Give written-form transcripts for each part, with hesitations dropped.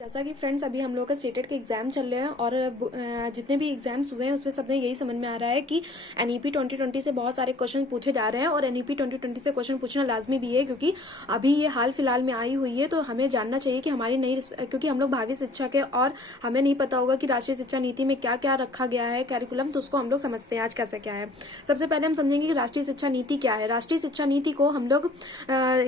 जैसा कि फ्रेंड्स अभी हम लोग का स्टेटेड के एग्जाम चल रहे हैं और जितने भी एग्जाम्स हुए हैं उसमें सबने यही समझ में आ रहा है कि एनईपी 2020 से बहुत सारे क्वेश्चन पूछे जा रहे हैं और एनईपी 2020 से क्वेश्चन पूछना लाजमी भी है क्योंकि अभी ये हाल फिलहाल में आई हुई है। तो हमें जानना चाहिए कि हमारी नई, क्योंकि हम लोग भावी शिक्षा के और हमें नहीं पता होगा कि राष्ट्रीय शिक्षा नीति में क्या क्या रखा गया है कैरिकुलम, तो उसको हम लोग समझते हैं आज कैसे क्या है। सबसे पहले हम समझेंगे कि राष्ट्रीय शिक्षा नीति क्या है। राष्ट्रीय शिक्षा नीति को हम लोग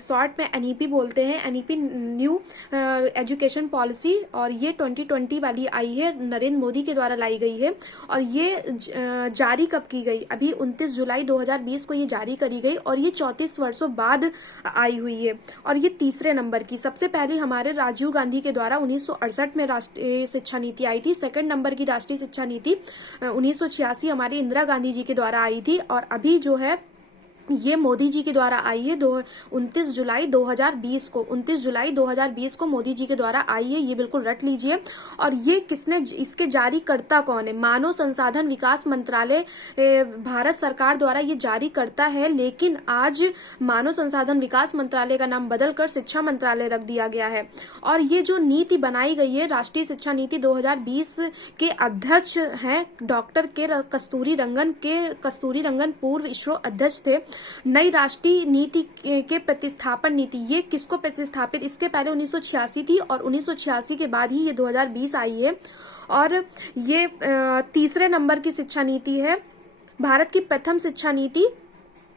शॉर्ट में एनईपी बोलते हैं, एनईपी न्यू एजुकेशन पॉलिसी, और ये 2020 वाली आई है, नरेंद्र मोदी के द्वारा लाई गई है। और ये जारी कब की गई? अभी 29 जुलाई 2020 को ये जारी करी गई और ये 34 वर्षों बाद आई हुई है। और ये तीसरे नंबर की, सबसे पहले हमारे राजीव गांधी के द्वारा 1968 में राष्ट्रीय शिक्षा नीति आई थी। सेकंड नंबर की राष्ट्रीय शिक्षा नीति 1986 हमारी इंदिरा गांधी जी के द्वारा आई थी। और अभी जो है ये मोदी जी के द्वारा आई है 29 जुलाई 2020 को, 29 जुलाई 2020 को मोदी जी के द्वारा आई है, ये बिल्कुल रट लीजिए। और ये किसने, इसके जारीकर्ता कौन है? मानव संसाधन विकास मंत्रालय भारत सरकार द्वारा ये जारी करता है, लेकिन आज मानव संसाधन विकास मंत्रालय का नाम बदलकर शिक्षा मंत्रालय रख दिया गया है। और ये जो नीति बनाई गई है राष्ट्रीय शिक्षा नीति 2020 के अध्यक्ष हैं डॉक्टर कस्तूरी रंगन, पूर्व इसरो अध्यक्ष थे। नई राष्ट्रीय नीति के प्रतिस्थापन नीति, ये किसको प्रतिस्थापित, इसके पहले 1986 थी और 1986 के बाद ही ये 2020 आई है। और ये तीसरे नंबर की शिक्षा नीति है। भारत की प्रथम शिक्षा नीति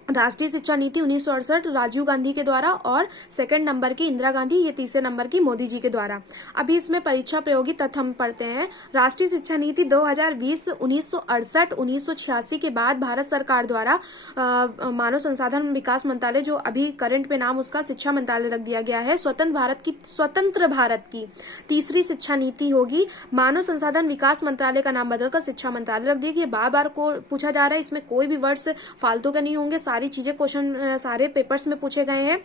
राष्ट्रीय शिक्षा नीति 1968 राजीव गांधी के द्वारा, और सेकंड नंबर की इंदिरा गांधी, ये तीसरे नंबर की मोदी जी के द्वारा। अभी इसमें परीक्षा प्रयोगी तथ्य हम पढ़ते हैं। राष्ट्रीय शिक्षा नीति 2020 1968 1986 के बाद भारत सरकार द्वारा मानव संसाधन विकास मंत्रालय, जो अभी करंट में नाम उसका शिक्षा मंत्रालय रख दिया गया है, स्वतंत्र भारत की तीसरी शिक्षा नीति होगी। मानव संसाधन विकास मंत्रालय का नाम बदलकर शिक्षा मंत्रालय रख दिया गया। बार बार को पूछा जा रहा है, इसमें कोई भी वर्ड्स फालतू के नहीं होंगे, सारी चीजें क्वेश्चन सारे पेपर्स में पूछे गए हैं।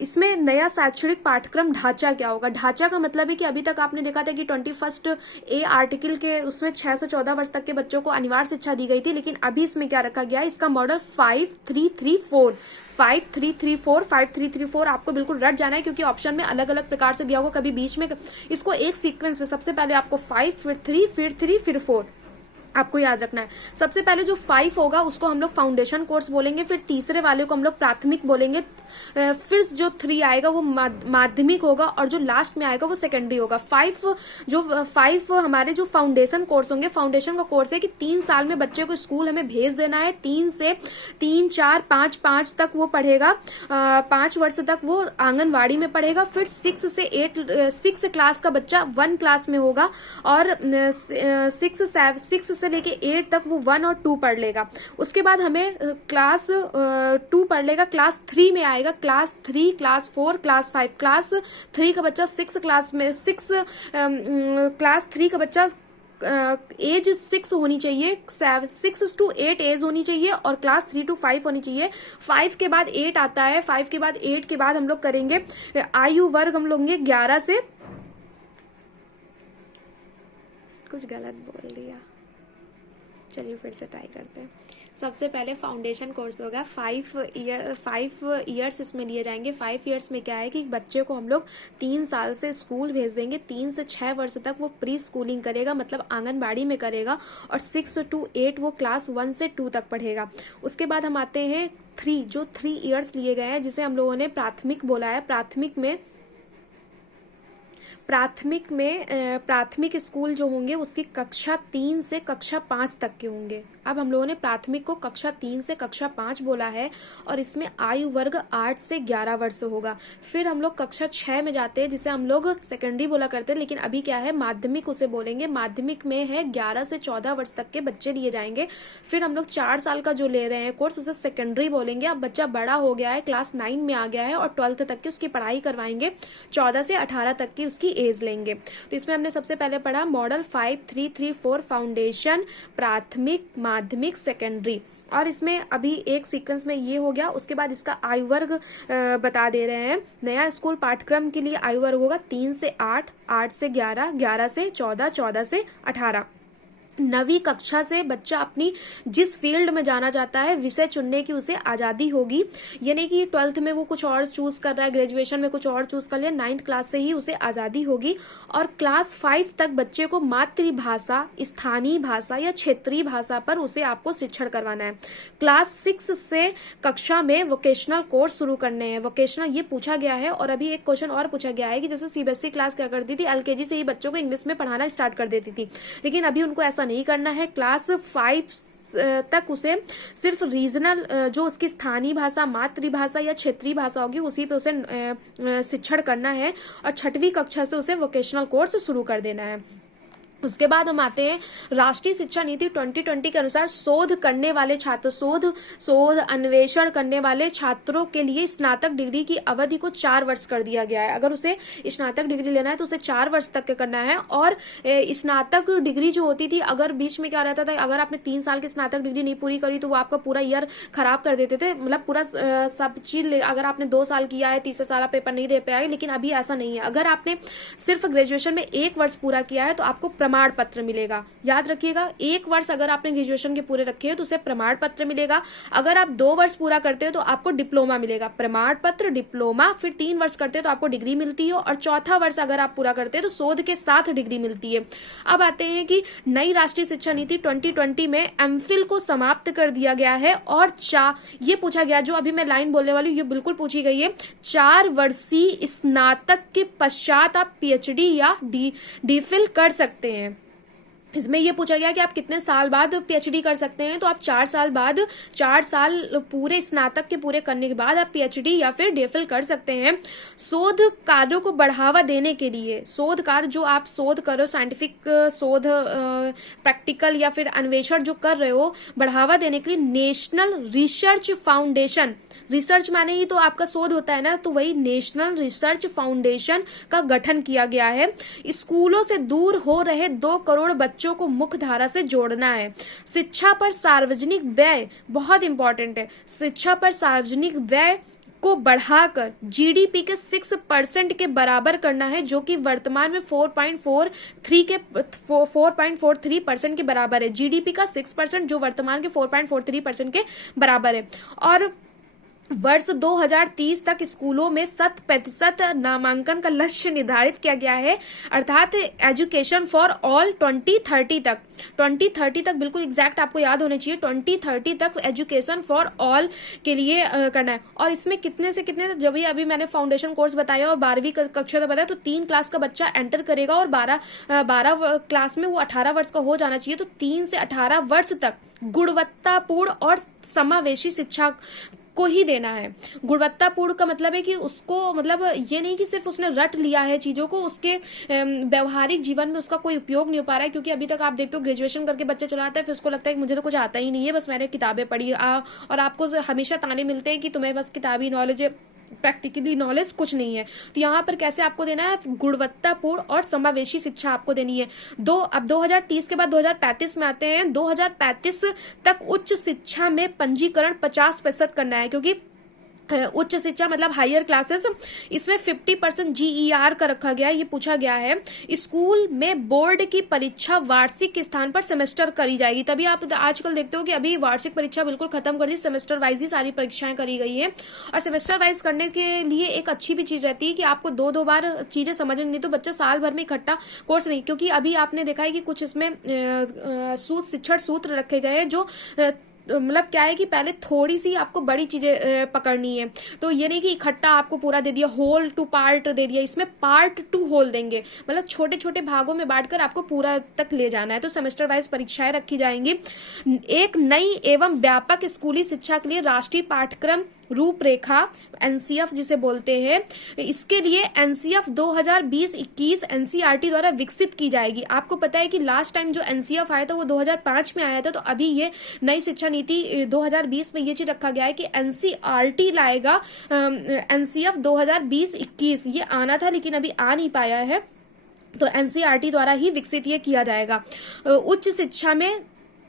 इसमें नया शैक्षणिक पाठ्यक्रम ढांचा क्या होगा? ढांचा का मतलब है कि अभी तक आपने देखा था कि 21 ए आर्टिकल के उसमें 6 से 14 वर्ष तक के बच्चों को अनिवार्य शिक्षा दी गई थी, लेकिन अभी इसमें क्या रखा गया है? इसका मॉडल 5334 आपको बिल्कुल रट जाना है, क्योंकि ऑप्शन में अलग अलग प्रकार से दिया होगा। कभी बीच में इसको एक सीक्वेंस में सबसे पहले आपको 5 फिर 3 फिर 3 फिर 4 आपको याद रखना है। सबसे पहले जो 5 होगा उसको हम लोग फाउंडेशन कोर्स बोलेंगे, फिर तीसरे वाले को हम लोग प्राथमिक बोलेंगे, फिर जो 3 आएगा वो माध्यमिक होगा, और जो लास्ट में आएगा वो सेकेंडरी होगा। 5 हमारे जो फाउंडेशन कोर्स होंगे, फाउंडेशन का कोर्स है कि 3 साल में बच्चे को स्कूल हमें भेज देना है। 3 से 3 4 5 तक वो पढ़ेगा, 5 वर्ष तक वो आंगनवाड़ी में पढ़ेगा। फिर 6 क्लास का बच्चा 1 क्लास में होगा, और 6 से लेके 8 तक वो 1 और 2 पढ़ लेगा। उसके बाद हमें क्लास 2 पढ़ लेगा, क्लास 3 में आएगा, क्लास 3 क्लास 4 क्लास 5। क्लास 3 का बच्चा क्लास 3 का बच्चा एज 6 होनी चाहिए, 6 to 8 एज होनी चाहिए, और क्लास 3 to 5 होनी चाहिए। 5 के बाद 8 आता है, 5 के बाद 8 के बाद हम लोग करेंगे आयु वर्ग, हम लोग 11 से, कुछ गलत बोल दिया, चलिए फिर से ट्राई करते हैं। सबसे पहले फाउंडेशन कोर्स होगा, 5 ईयर्स इसमें लिए जाएंगे। 5 ईयर्स में क्या है कि बच्चे को हम लोग 3 साल से स्कूल भेज देंगे, 3 से 6 वर्ष तक वो प्री स्कूलिंग करेगा, मतलब आंगनबाड़ी में करेगा, और 6 to 8 वो क्लास 1 से 2 तक पढ़ेगा। उसके बाद हम आते हैं 3, जो 3 ईयर्स लिए गए हैं, जिसे हम लोगों ने प्राथमिक बोला है। प्राथमिक स्कूल जो होंगे उसकी कक्षा 3 से कक्षा 5 तक के होंगे। अब हम लोगों ने प्राथमिक को कक्षा 3 से कक्षा 5 बोला है, और इसमें आयु वर्ग 8 से 11 वर्ष होगा। फिर हम लोग कक्षा 6 में जाते हैं, जिसे हम लोग सेकेंडरी बोला करते हैं, लेकिन अभी क्या है, माध्यमिक उसे बोलेंगे। माध्यमिक में है 11 से 14 वर्ष तक के बच्चे लिए जाएंगे। फिर हम लोग 4 साल का जो ले रहे हैं कोर्स, उसे सेकेंडरी बोलेंगे। अब बच्चा बड़ा हो गया है, क्लास 9 में आ गया है, और 12th तक की उसकी पढ़ाई करवाएंगे, 14 से 18 तक की उसकी एज लेंगे। तो इसमें हमने सबसे पहले पढ़ा मॉडल 5334 फाउंडेशन, प्राथमिक, माध्यमिक, सेकेंडरी। और इसमें अभी एक सीक्वेंस में ये हो गया। उसके बाद इसका आयु वर्ग बता दे रहे हैं। नया स्कूल पाठ्यक्रम के लिए आयु वर्ग होगा 3 से 8, 8 से 11, 11 से 14, 14 से 18। नवीं कक्षा से बच्चा अपनी जिस फील्ड में जाना चाहता है विषय चुनने की उसे आज़ादी होगी। यानी कि 12th में वो कुछ और चूज़ कर रहा है, ग्रेजुएशन में कुछ और चूज़ कर लिया, 9th क्लास से ही उसे आज़ादी होगी। और क्लास 5 तक बच्चे को मातृभाषा, स्थानीय भाषा या क्षेत्रीय भाषा पर उसे आपको शिक्षण करवाना है। क्लास 6 से कक्षा में वोकेशनल कोर्स शुरू करने हैं। वोकेशनल ये पूछा गया है। और अभी एक क्वेश्चन और पूछा गया है कि जैसे सीबीएसई क्लास क्या करती थी, एलकेजी से ही बच्चों को इंग्लिश में पढ़ाना स्टार्ट कर देती थी, लेकिन अभी उनको ऐसा नहीं करना है। क्लास 5 तक उसे सिर्फ रीजनल जो उसकी स्थानीय भाषा, मातृभाषा या क्षेत्रीय भाषा होगी उसी पे उसे शिक्षण करना है। और 6वीं कक्षा से उसे वोकेशनल कोर्स शुरू कर देना है। उसके बाद हम आते हैं राष्ट्रीय शिक्षा नीति 2020 के अनुसार शोध करने वाले छात्र, शोध अन्वेषण करने वाले छात्रों के लिए स्नातक डिग्री की अवधि को 4 वर्ष कर दिया गया है। अगर उसे स्नातक डिग्री लेना है तो उसे 4 वर्ष तक का करना है। और स्नातक डिग्री जो होती थी, अगर बीच में क्या रहता था, अगर आपने 3 साल की स्नातक डिग्री नहीं पूरी करी तो वो आपका पूरा ईयर खराब कर देते थे, मतलब पूरा सब चीज। अगर आपने 2 साल किया है, तीसरे साल आप पेपर नहीं दे पाए, लेकिन अभी ऐसा नहीं है। अगर आपने सिर्फ ग्रेजुएशन में 1 वर्ष पूरा किया है तो आपको प्रमाण पत्र मिलेगा। याद रखिएगा, 1 वर्ष अगर आपने ग्रेजुएशन के पूरे रखे हैं तो उसे प्रमाण पत्र मिलेगा। अगर आप 2 वर्ष पूरा करते हो तो आपको डिप्लोमा मिलेगा। प्रमाण पत्र, डिप्लोमा, फिर 3 वर्ष करते हो तो आपको डिग्री मिलती है। और चौथा वर्ष अगर आप पूरा करते हैं तो शोध के साथ डिग्री मिलती है। अब आते हैं कि नई राष्ट्रीय शिक्षा नीति 2020 में एमफिल को समाप्त कर दिया गया है। और ये पूछा गया, जो अभी मैं लाइन बोलने वाली हूँ ये बिल्कुल पूछी गई है, 4 वर्षीय स्नातक के पश्चात आप पीएचडी या डीफिल कर सकते हैं। इसमें ये पूछा गया कि आप कितने साल बाद पीएचडी कर सकते हैं, तो आप 4 साल बाद, 4 साल पूरे स्नातक के पूरे करने के बाद आप पीएचडी या फिर डीफिल कर सकते हैं। शोध कार्यों को बढ़ावा देने के लिए, शोध कार्य जो आप शोध करो, साइंटिफिक शोध, प्रैक्टिकल या फिर अन्वेषण जो कर रहे हो, बढ़ावा देने के लिए नेशनल रिसर्च फाउंडेशन, रिसर्च माने ही तो आपका शोध होता है ना, तो वही नेशनल रिसर्च फाउंडेशन का गठन किया गया है। स्कूलों से दूर हो रहे 2 करोड़ बच्चों को मुख्य धारा से जोड़ना है। शिक्षा पर सार्वजनिक व्यय बहुत इंपॉर्टेंट है। शिक्षा पर सार्वजनिक व्यय को बढ़ाकर जीडीपी के 6% के बराबर करना है, जो कि वर्तमान में 4.43% के बराबर है। जीडीपी का 6% जो वर्तमान के 4.43% के बराबर है। और वर्ष 2030 तक स्कूलों में 100% नामांकन का लक्ष्य निर्धारित किया गया है, अर्थात एजुकेशन फॉर ऑल 2030 तक, 2030 तक बिल्कुल एग्जैक्ट आपको याद होने चाहिए, 2030 तक एजुकेशन फॉर ऑल के लिए करना है। और इसमें कितने से कितने, जब भी अभी मैंने फाउंडेशन कोर्स बताया और 12वीं कक्षा तक बताया, तो 3 क्लास का बच्चा एंटर करेगा और 12 क्लास में वो 18 वर्ष का हो जाना चाहिए। तो 3 से 18 वर्ष तक गुणवत्तापूर्ण और समावेशी शिक्षा को ही देना है। गुणवत्तापूर्ण का मतलब है कि उसको, मतलब ये नहीं कि सिर्फ उसने रट लिया है चीज़ों को, उसके व्यवहारिक जीवन में उसका कोई उपयोग नहीं हो पा रहा है। क्योंकि अभी तक आप देखते हो ग्रेजुएशन करके बच्चा चला आता है, फिर उसको लगता है कि मुझे तो कुछ आता ही नहीं है, बस मैंने किताबें पढ़ी। और आपको हमेशा ताने मिलते हैं कि तुम्हें बस किताबी नॉलेज है, प्रैक्टिकली नॉलेज कुछ नहीं है। तो यहाँ पर कैसे आपको देना है, गुणवत्तापूर्ण और समावेशी शिक्षा आपको देनी है। अब 2030 के बाद 2035 में आते हैं। 2035 तक उच्च शिक्षा में पंजीकरण 50% करना है, क्योंकि उच्च शिक्षा मतलब हायर क्लासेस, इसमें 50% जीईआर का रखा गया है। ये पूछा गया है स्कूल में बोर्ड की परीक्षा वार्षिक के स्थान पर सेमेस्टर करी जाएगी। तभी आप आजकल देखते हो कि अभी वार्षिक परीक्षा बिल्कुल खत्म कर दी, सेमेस्टर वाइज ही सारी परीक्षाएं करी गई हैं। और सेमेस्टर वाइज करने के लिए एक अच्छी भी चीज़ रहती है कि आपको 2-2 बार चीज़ें समझ नहीं, तो बच्चा साल भर में इकट्ठा कोर्स नहीं, क्योंकि अभी आपने देखा है कि कुछ इसमें शिक्षण सूत्र रखे गए हैं, जो मतलब क्या है कि पहले थोड़ी सी आपको बड़ी चीजें पकड़नी है, तो ये नहीं कि इकट्ठा आपको पूरा दे दिया, होल टू पार्ट दे दिया। इसमें पार्ट टू होल देंगे, मतलब छोटे छोटे भागों में बांटकर आपको पूरा तक ले जाना है। तो सेमेस्टर वाइज परीक्षाएं रखी जाएंगी। एक नई एवं व्यापक स्कूली शिक्षा के लिए राष्ट्रीय पाठ्यक्रम रूपरेखा, एनसीएफ जिसे बोलते हैं, इसके लिए एनसीएफ 2020-21 एनसीईआरटी द्वारा विकसित की जाएगी। आपको पता है कि लास्ट टाइम जो एनसीएफ आया था वो 2005 में आया था, तो अभी ये नई शिक्षा नीति 2020 में ये चीज रखा गया है कि एनसीईआरटी लाएगा। एनसीएफ 2020-21 ये आना था, लेकिन अभी आ नहीं पाया है, तो एनसीईआरटी द्वारा ही विकसित ये किया जाएगा। उच्च शिक्षा में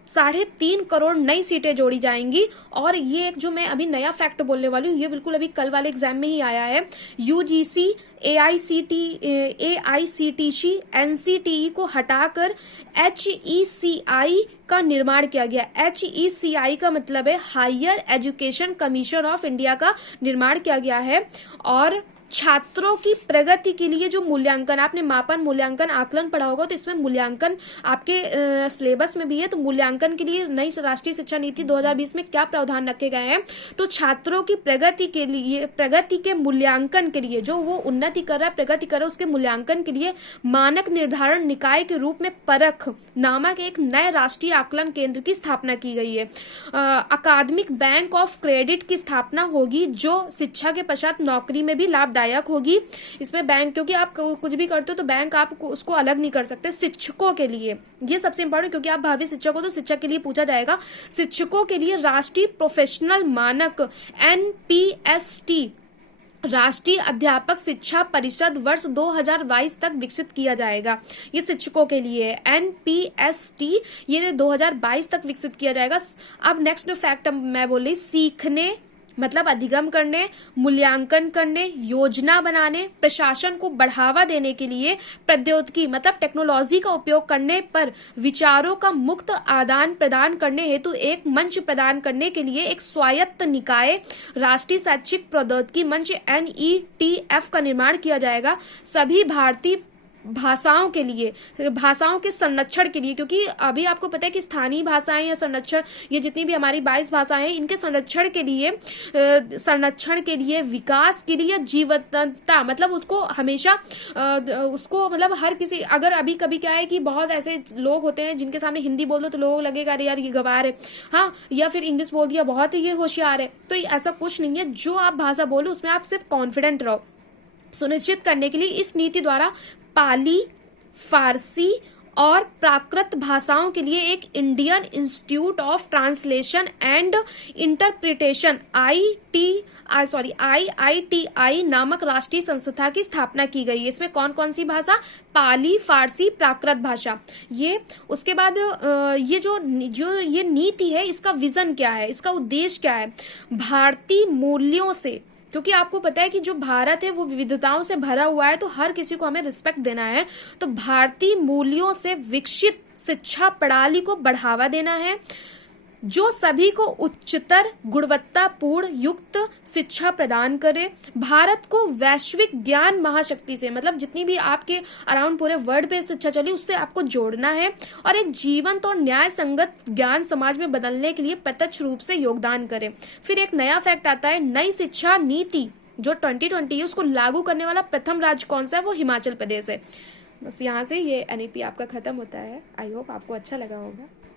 3.5 करोड़ नई सीटें जोड़ी जाएंगी। और ये एक जो मैं अभी नया फैक्ट बोलने वाली हूँ, ये बिल्कुल अभी कल वाले एग्जाम में ही आया है। यूजीसी एआईसीटीई एनसीटीई को हटाकर एचईसीआई का निर्माण किया गया। एचईसीआई का मतलब है higher education commission of India का निर्माण किया गया है। और छात्रों की प्रगति के लिए जो मूल्यांकन, आपने मापन मूल्यांकन आकलन पढ़ा होगा, तो इसमें मूल्यांकन आपके सिलेबस में भी है। तो मूल्यांकन के लिए नई राष्ट्रीय शिक्षा नीति 2020 में क्या प्रावधान रखे गए हैं, तो छात्रों की प्रगति के लिए, प्रगति के मूल्यांकन के लिए, जो वो उन्नति कर रहा है, प्रगति कर रहा है, उसके मूल्यांकन के लिए मानक निर्धारण निकाय के रूप में परख नामक एक नए राष्ट्रीय आकलन केंद्र की स्थापना की गई है। अकादमिक बैंक ऑफ क्रेडिट की स्थापना होगी, जो शिक्षा के पश्चात नौकरी में भी लाभदायक होगी। इसमें बैंक, क्योंकि आप कुछ भी करते हो तो बैंक आप उसको अलग नहीं कर सकते। शिक्षकों के लिए ये सबसे इंपॉर्टेंट, क्योंकि आप भावी शिक्षक हो तो शिक्षक के लिए पूछा जाएगा। शिक्षकों के लिए राष्ट्रीय प्रोफेशनल मानक एनपीएसटी, राष्ट्रीय अध्यापक शिक्षा परिषद वर्ष 2022 तक विकसित किया जाएगा। ये शिक्षकों के लिए एनपीएसटी, ये 2022 तक विकसित किया जाएगा। अब नेक्स्ट फैक्ट मैं बोल रही, सीखने मतलब अधिगम करने, मूल्यांकन करने, योजना बनाने, प्रशासन को बढ़ावा देने के लिए प्रौद्योगिकी मतलब टेक्नोलॉजी का उपयोग करने पर विचारों का मुक्त आदान प्रदान करने हेतु एक मंच प्रदान करने के लिए एक स्वायत्त निकाय राष्ट्रीय शैक्षिक प्रौद्योगिकी मंच NETF का निर्माण किया जाएगा। सभी भारतीय भाषाओं के लिए, भाषाओं के संरक्षण के लिए, क्योंकि अभी आपको पता है कि स्थानीय भाषाएं या संरक्षण, ये जितनी भी हमारी 22 भाषाएं हैं, इनके संरक्षण के लिए विकास के लिए जीवंतता मतलब उसको हमेशा उसको मतलब हर किसी, अगर अभी कभी क्या है कि बहुत ऐसे लोग होते हैं जिनके सामने हिंदी बोल दो तो लोगों लगेगा अरे यार ये गवार है, हाँ, या फिर इंग्लिश बोल दिया बहुत ये होशियार है। तो ऐसा कुछ नहीं है, जो आप भाषा बोलो उसमें आप सिर्फ कॉन्फिडेंट रहो। सुनिश्चित करने के लिए इस नीति द्वारा पाली, फारसी और प्राकृत भाषाओं के लिए एक Indian institute of translation and interpretation IITI नामक राष्ट्रीय संस्था की स्थापना की गई है। इसमें कौन कौन सी भाषा, पाली, फारसी, प्राकृत भाषा, ये। उसके बाद ये जो ये नीति है, इसका विजन क्या है, इसका उद्देश्य क्या है, भारतीय मूल्यों से, क्योंकि आपको पता है कि जो भारत है वो विविधताओं से भरा हुआ है, तो हर किसी को हमें रिस्पेक्ट देना है। तो भारतीय मूल्यों से विकसित शिक्षा प्रणाली को बढ़ावा देना है, जो सभी को उच्चतर गुणवत्तापूर्ण युक्त शिक्षा प्रदान करे। भारत को वैश्विक ज्ञान महाशक्ति से, मतलब जितनी भी आपके अराउंड पूरे वर्ल्ड पे शिक्षा चली उससे आपको जोड़ना है, और एक जीवंत और न्याय संगत ज्ञान समाज में बदलने के लिए प्रत्यक्ष रूप से योगदान करे। फिर एक नया फैक्ट आता है, नई शिक्षा नीति जो 2020 है उसको लागू करने वाला प्रथम राज्य कौन सा है, वो हिमाचल प्रदेश है। बस यहाँ से ये NEP आपका खत्म होता है। आई होप आपको अच्छा लगा होगा।